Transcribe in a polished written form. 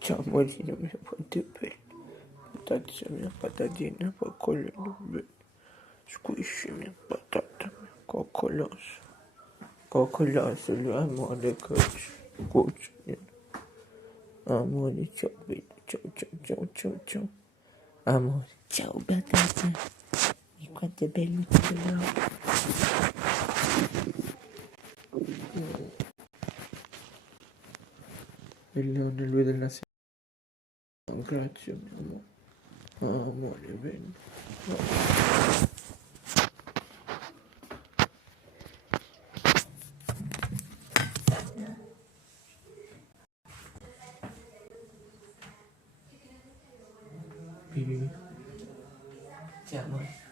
Ciao amorino mio, quanto è bello. Patazza mia, patatina, coccolino bello. Squisci mia, patata mia, coccoloso. Coccoloso, amore, coach. Coach, amore, ciao bello, ciao, ciao, ciao, ciao, ciao. Amore, ciao patata. E quanto è bello che l'ho. Bellone lui della sera. Oh, grazie mio amore. Oh, amore, bello. Oh. Ciao amore.